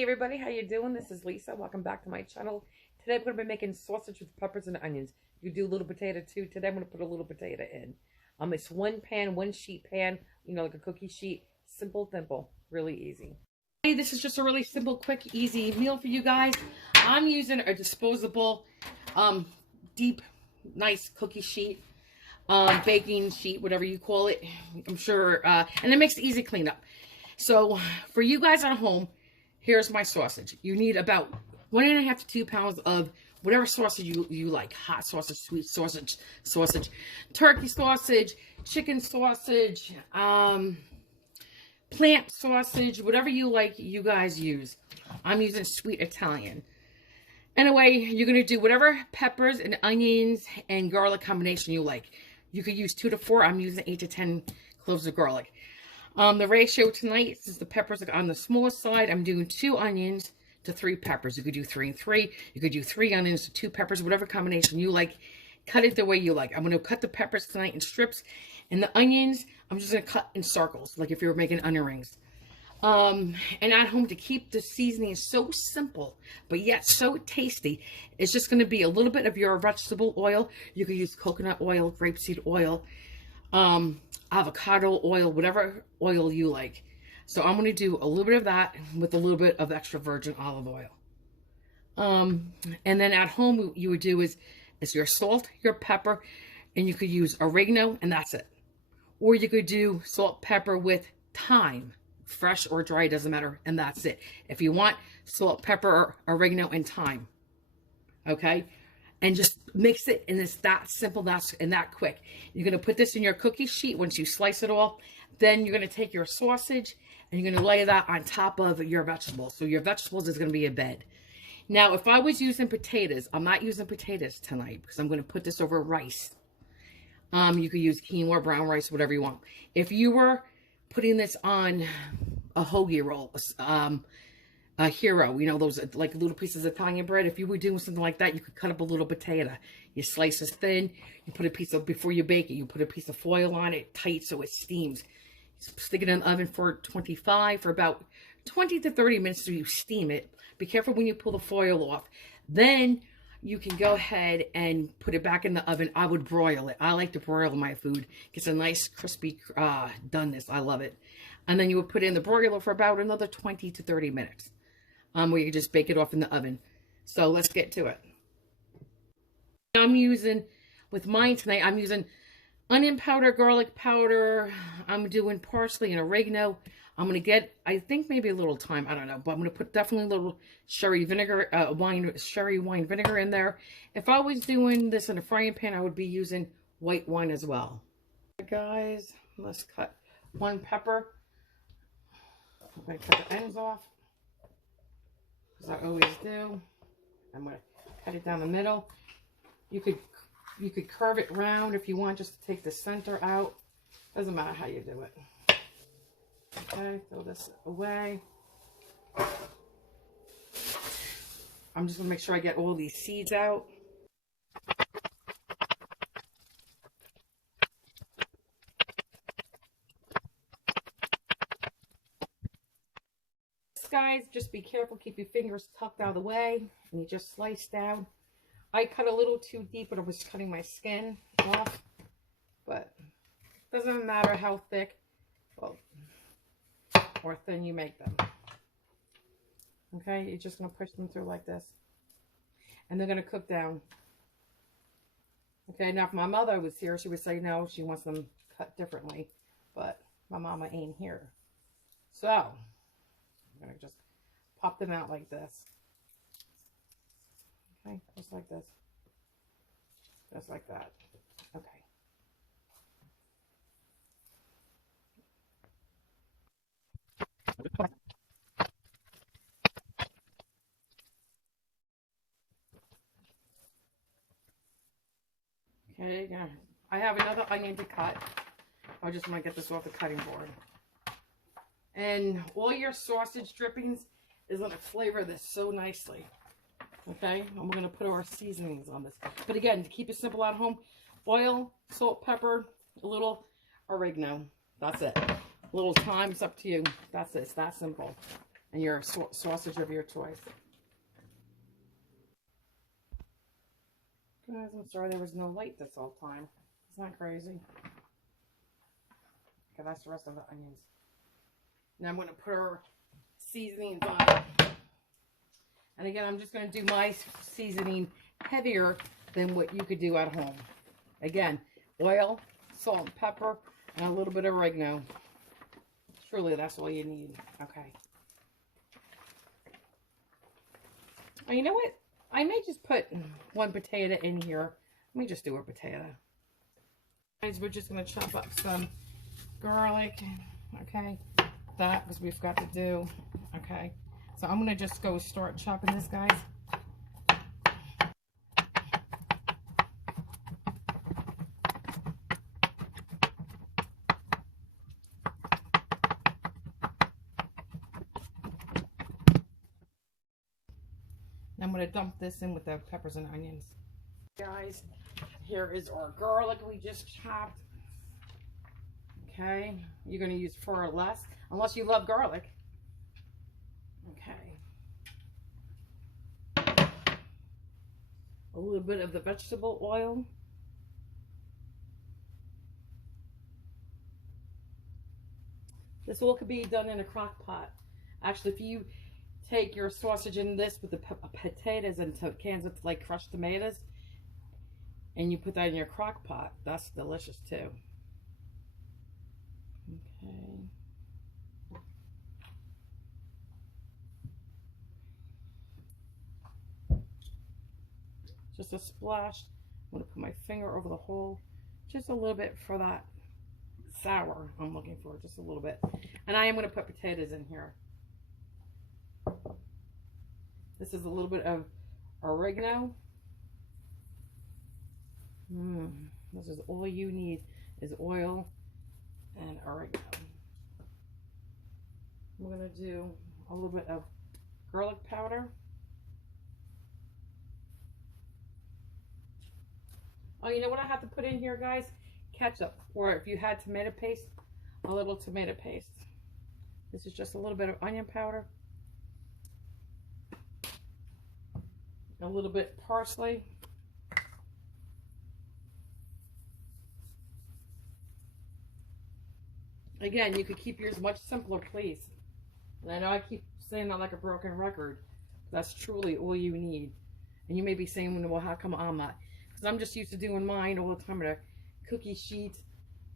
Hey everybody, how you doing? This is Lisa. Welcome back to my channel. Today I'm going to be making sausage with peppers and onions. You do a little potato too. Today I'm going to put a little potato in. It's one pan, one sheet pan, like a cookie sheet. Simple, really easy. Hey, this is just a really simple, quick, easy meal for you guys. I'm using a disposable, deep, nice cookie sheet, baking sheet, whatever you call it. I'm sure, and it makes it easy cleanup. So for you guys at home, here's my sausage. You need about 1.5 to 2 pounds of whatever sausage you like. Hot sausage, sweet sausage, turkey sausage, chicken sausage, plant sausage, whatever you like, you guys use. I'm using sweet Italian. Anyway, you're going to do whatever peppers and onions and garlic combination you like. You could use 2 to 4. I'm using 8 to 10 cloves of garlic. The ratio tonight, since the peppers are on the smallest side, I'm doing 2 onions to 3 peppers. You could do 3 and 3. You could do 3 onions to 2 peppers, whatever combination you like. Cut it the way you like. I'm going to cut the peppers tonight in strips. And the onions, I'm just going to cut in circles, like if you were making onion rings. And at home, to keep the seasoning so simple, but yet so tasty, it's just going to be a little bit of your vegetable oil. You could use coconut oil, grapeseed oil, avocado oil, whatever oil you like. So I'm going to do a little bit of that with a little bit of extra virgin olive oil. And then at home, what you would do is your salt, your pepper, and you could use oregano, and that's it. Or you could do salt, pepper with thyme, fresh or dry, doesn't matter, and that's it. If you want salt, pepper, oregano, and thyme, okay? And just mix it, and it's that simple, and that quick. You're going to put this in your cookie sheet once you slice it all. Then you're going to take your sausage, and you're going to lay that on top of your vegetables. So your vegetables is going to be a bed. Now, if I was using potatoes, I'm not using potatoes tonight because I'm going to put this over rice. You could use quinoa, brown rice, whatever you want. If you were putting this on a hoagie roll, a hero, those like little pieces of Italian bread. If you were doing something like that, you could cut up a little potato. You slice it thin. You put a piece of, before you bake it, you put a piece of foil on it, tight so it steams. Stick it in the oven for about 20 to 30 minutes so you steam it. Be careful when you pull the foil off. Then you can go ahead and put it back in the oven. I would broil it. I like to broil my food. Gets a nice crispy doneness. I love it. And then you would put it in the broiler for about another 20 to 30 minutes. Where you just bake it off in the oven. So let's get to it. I'm using, with mine tonight, I'm using onion powder, garlic powder. I'm doing parsley and oregano. I'm going to get, I think maybe a little thyme, I don't know. But I'm going to put definitely a little sherry vinegar, sherry wine vinegar in there. If I was doing this in a frying pan, I would be using white wine as well. Guys, let's cut 1 pepper. I'm going to cut the ends off, as I always do. I'm going to cut it down the middle. You could curve it round if you want, just to take the center out. Doesn't matter how you do it. Okay, throw this away. I'm just going to make sure I get all these seeds out. Guys, just be careful, keep your fingers tucked out of the way, and you just slice down. I cut a little too deep, but I was cutting my skin off, but doesn't matter how thick or thin you make them. Okay, you're just going to push them through like this, and they're going to cook down. Okay, now if my mother was here, she would say no, she wants them cut differently, but my mama ain't here. So I'm going to just pop them out like this. Okay, just like this. Just like that. Okay. Okay, yeah. I have another onion to cut. I just want to get this off the cutting board. And all your sausage drippings is going to flavor this so nicely. Okay, and we're going to put our seasonings on this. But again, to keep it simple at home, oil, salt, pepper, a little oregano. That's it. A little thyme, it's up to you. That's it. It's that simple. and your sausage of your choice. Guys, I'm sorry there was no light this whole time. Isn't that crazy? Okay, that's the rest of the onions. Now I'm going to put our seasonings on it. And again, I'm just going to do my seasoning heavier than what you could do at home. Again, oil, salt and pepper, and a little bit of oregano. Truly, that's all you need. Okay. Oh, you know what? I may just put one potato in here. Let me just do a potato. Guys, we're just going to chop up some garlic. Okay. That was we forgot to do. Okay. So I'm going to just go start chopping this, guys. I'm going to dump this in with the peppers and onions. Guys, here is our garlic we just chopped. Okay, you're going to use 4 or less, unless you love garlic. Okay. A little bit of the vegetable oil. This all could be done in a crock pot. Actually, if you take your sausage in this with the potatoes and cans of like crushed tomatoes, and you put that in your crock pot, that's delicious too. Okay. Just a splash. I'm going to put my finger over the hole, just a little bit for that sour I'm looking for, just a little bit. And I am going to put potatoes in here. This is a little bit of oregano. This is all you need is oil and oregano. I'm going to do a little bit of garlic powder. Oh, you know what I have to put in here, guys? Ketchup, or if you had tomato paste, a little tomato paste. This is just a little bit of onion powder. A little bit parsley. Again, you could keep yours much simpler, please. And I know I keep saying that like a broken record. That's truly all you need. And you may be saying, well, how come I'm not? Because I'm just used to doing mine all the time with a cookie sheet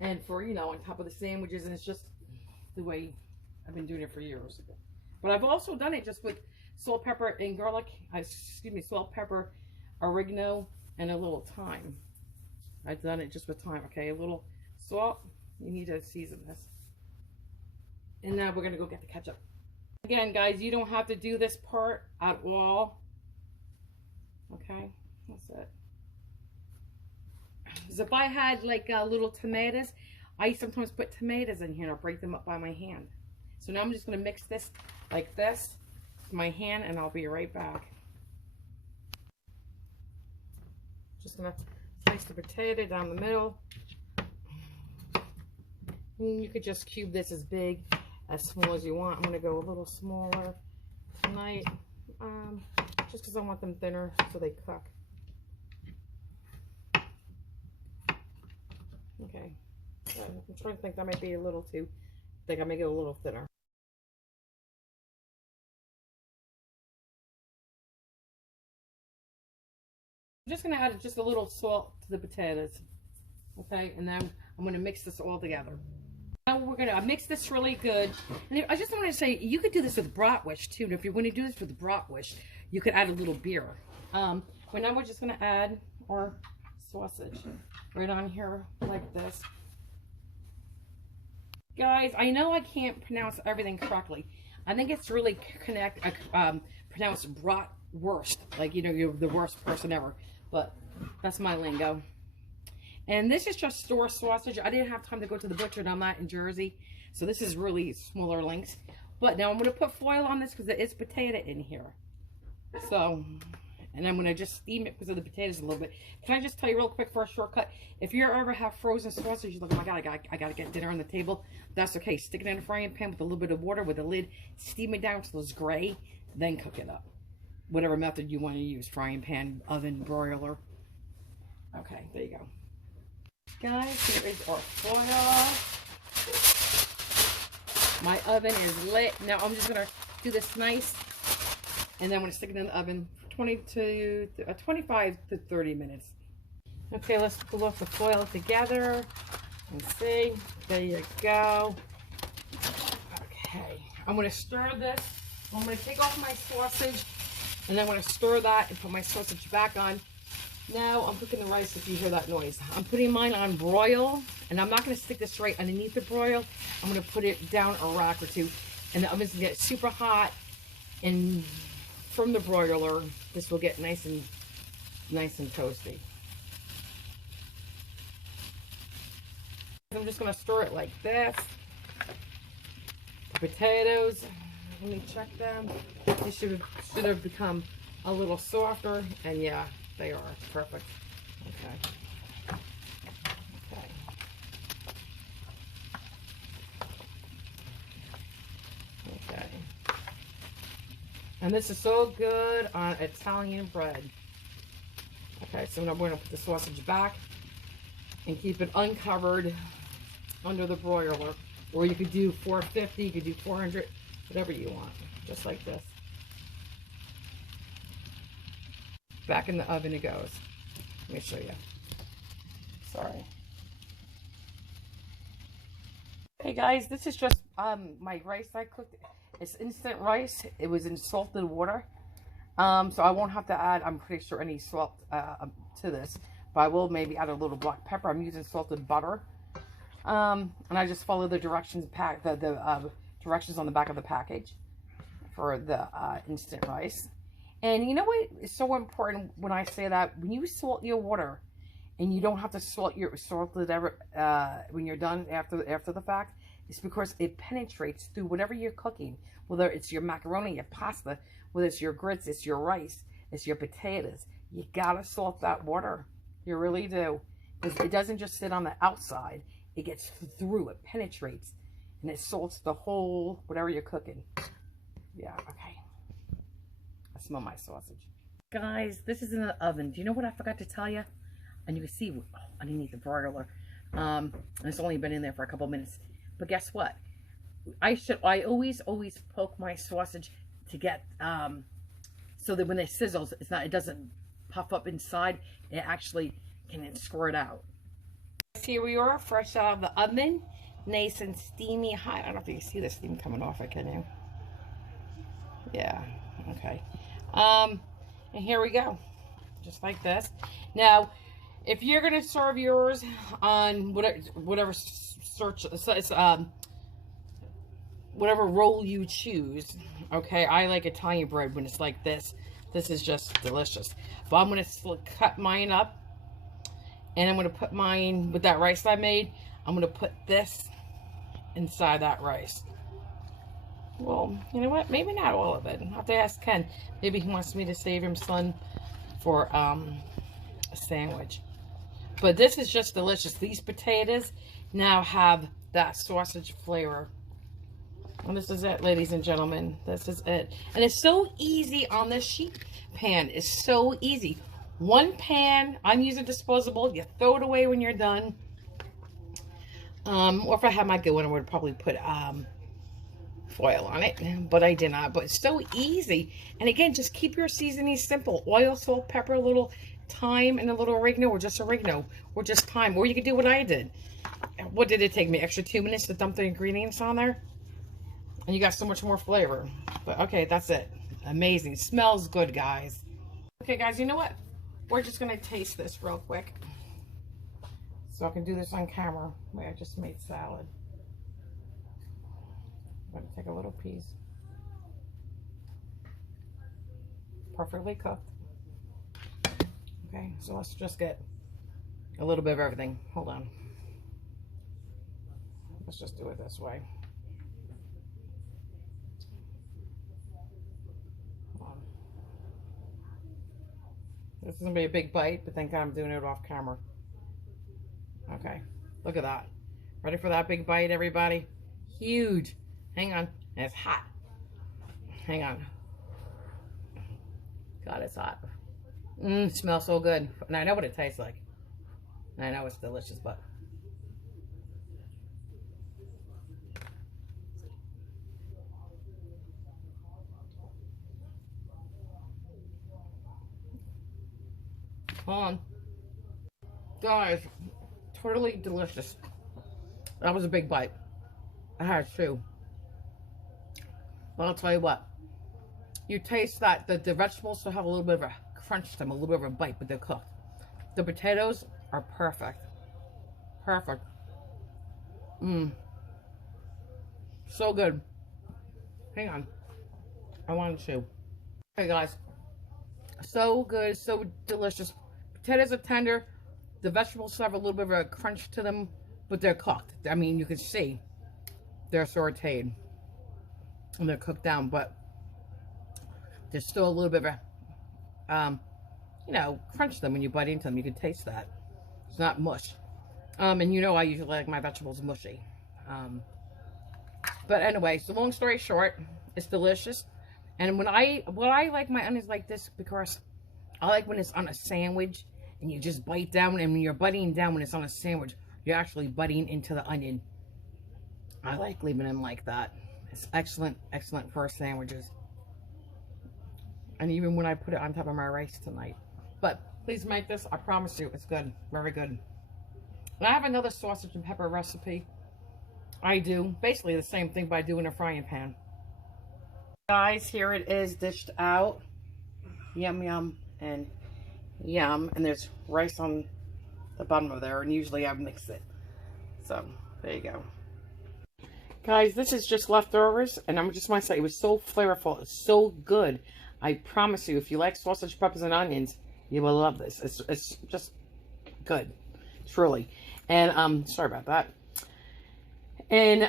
and for, you know, on top of the sandwiches. And it's just the way I've been doing it for years. But I've also done it just with salt, pepper, and garlic. Excuse me, salt, pepper, oregano, and a little thyme. I've done it just with thyme. Okay, a little salt. You need to season this. And now we're going to go get the ketchup. Again, guys, you don't have to do this part at all. Okay, that's it. Because if I had like little tomatoes, I sometimes put tomatoes in here and I'll break them up by my hand. So now I'm just going to mix this like this with my hand and I'll be right back. Just going to slice the potato down the middle. And you could just cube this as big, as small as you want. I'm going to go a little smaller tonight, just because I want them thinner so they cook. Okay, I'm trying to think that might be a little too thick. I may get a little thinner. I'm just going to add just a little salt to the potatoes. Okay, and then I'm going to mix this all together. Now we're going to mix this really good. And I just want to say, you could do this with bratwurst too. And if you're going to do this with bratwurst, you could add a little beer. But now we're just going to add our sausage right on here like this. Guys, I know I can't pronounce everything correctly. I think it's really pronounced bratwurst. Like, you know, you're the worst person ever. But that's my lingo. And this is just store sausage. I didn't have time to go to the butcher and I'm not in Jersey. So this is really smaller links. But now I'm going to put foil on this because there is potato in here. So And I'm going to just steam it because of the potatoes a little bit. Can I just tell you real quick for a shortcut? If you ever have frozen sausage, you're like, oh my God, I got to get dinner on the table. That's okay. Stick it in a frying pan with a little bit of water with a lid. Steam it down until it's gray. Then cook it up. Whatever method you want to use. Frying pan, oven, broiler. Okay, there you go. Guys, here is our foil. My oven is lit. Now I'm just going to do this nice. And then I'm going to stick it in the oven for 25 to 30 minutes. Okay, let's pull off the foil together and see. There you go. Okay, I'm going to stir this. I'm going to take off my sausage and I'm going to stir that and put my sausage back on. Now I'm cooking the rice if you hear that noise. I'm putting mine on broil, and I'm not going to stick this right underneath the broil. I'm going to put it down a rack or two, and the oven's going to get super hot. And from the broiler, this will get nice and toasty. I'm just going to stir it like this. The potatoes, let me check them. They should have become a little softer, and yeah, they are perfect. Okay. Okay. Okay. And this is so good on Italian bread. Okay, so now we're going to put the sausage back and keep it uncovered under the broiler. Or you could do 450, you could do 400, whatever you want. Just like this. Back in the oven it goes. Let me show you. Sorry. Hey guys, this is just my rice I cooked. It's instant rice. It was in salted water. So I won't have to add, I'm pretty sure, any salt to this. But I will maybe add a little black pepper. I'm using salted butter. And I just follow the directions directions on the back of the package for the instant rice. And you know what is so important when I say that? When you salt your water, and you don't have to salt it ever when you're done after the fact, it's because it penetrates through whatever you're cooking. Whether it's your macaroni, your pasta, whether it's your grits, it's your rice, it's your potatoes. You gotta salt that water. You really do. Because it doesn't just sit on the outside. It gets through, it penetrates, and it salts the whole, whatever you're cooking. Yeah, okay. I smell my sausage. Guys, this is in the oven. Do you know what I forgot to tell you? And you can see underneath the broiler. And it's only been in there for a couple minutes. But guess what? I always poke my sausage to get, so that when it sizzles, it doesn't puff up inside. It actually can squirt out. Here we are, fresh out of the oven, nice and steamy hot. I don't know if you can see the steam coming off. Can you? Yeah. Okay. And here we go, just like this. Now, if you're gonna serve yours on whatever whatever roll you choose, okay. I like Italian bread when it's like this. This is just delicious. But I'm gonna cut mine up. And I'm going to put mine, with that rice I made, I'm going to put this inside that rice. Well, you know what? Maybe not all of it. I'll have to ask Ken. Maybe he wants me to save him some for a sandwich. But this is just delicious. These potatoes now have that sausage flavor. And this is it, ladies and gentlemen. This is it. And it's so easy on this sheet pan. It's so easy. One pan, I'm using disposable. You throw it away when you're done. Or if I had my good one, I would probably put foil on it. But I did not. But it's so easy. And again, just keep your seasoning simple. Oil, salt, pepper, a little thyme, and a little oregano, or just oregano, or just thyme. Or you could do what I did. What did it take me? Extra 2 minutes to dump the ingredients on there? And you got so much more flavor. But okay, that's it. Amazing. Smells good, guys. Okay, guys, you know what? We're just going to taste this real quick. So I can do this on camera. Wait, I just made salad. I'm going to take a little piece. Perfectly cooked. Okay, so let's just get a little bit of everything. Hold on. Let's just do it this way. This is going to be a big bite, but thank God I'm doing it off camera. Okay. Look at that. Ready for that big bite, everybody? Huge. Hang on. And it's hot. Hang on. God, it's hot. It smells so good. And I know what it tastes like. And I know it's delicious, but... Hold on. Guys, totally delicious. That was a big bite. I had two. But I'll tell you what. You taste that the vegetables still have a little bit of a crunch to them, a little bit of a bite, but they're cooked. The potatoes are perfect. Perfect. So good. Hang on. I want to chew. Hey guys. So good, so delicious. Potatoes are tender. The vegetables have a little bit of a crunch to them, but they're cooked. I mean, you can see they're sauteed and they're cooked down, but there's still a little bit of a, you know, crunch to them when you bite into them. You can taste that. It's not mush. And you know I usually like my vegetables mushy. But anyway, so long story short, it's delicious. And what I like my onions like this, because I like when it's on a sandwich and you just bite down, and when you're biting down when it's on a sandwich, you're actually biting into the onion. I like leaving them like that. It's excellent, excellent for sandwiches. And even when I put it on top of my rice tonight. But please make this. I promise you, it's good. Very good. And I have another sausage and pepper recipe. I do basically the same thing, but I do in a frying pan. Guys, here it is dished out. Yum, yum, and yum. And there's rice on the bottom of there, and usually I mix it. So, there you go. Guys, this is just leftovers, and I'm just want to say, it was so flavorful. It's so good. I promise you, if you like sausage, peppers, and onions, you will love this. It's just good. Truly. And, sorry about that. And,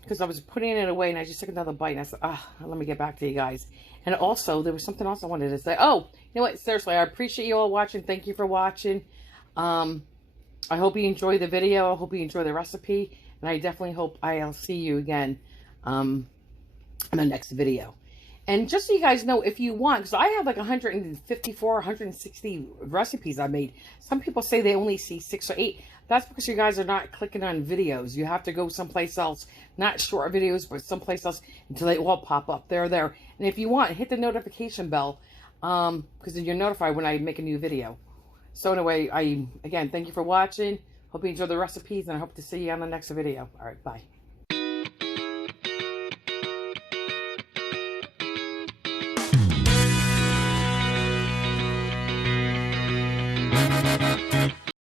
because I was putting it away, and I just took another bite, and I said, let me get back to you guys. And also, there was something else I wanted to say. Oh, you know what? Seriously, I appreciate you all watching. Thank you for watching. I hope you enjoy the video. I hope you enjoy the recipe. And I definitely hope I'll see you again in the next video. And just so you guys know, if you want, because I have like 154, 160 recipes I made. Some people say they only see 6 or 8. That's because you guys are not clicking on videos. You have to go someplace else, not short videos, but someplace else until they all pop up. They're there. And if you want, hit the notification bell, because then you're notified when I make a new video. So anyway, again, thank you for watching. Hope you enjoy the recipes, and I hope to see you on the next video. All right, bye.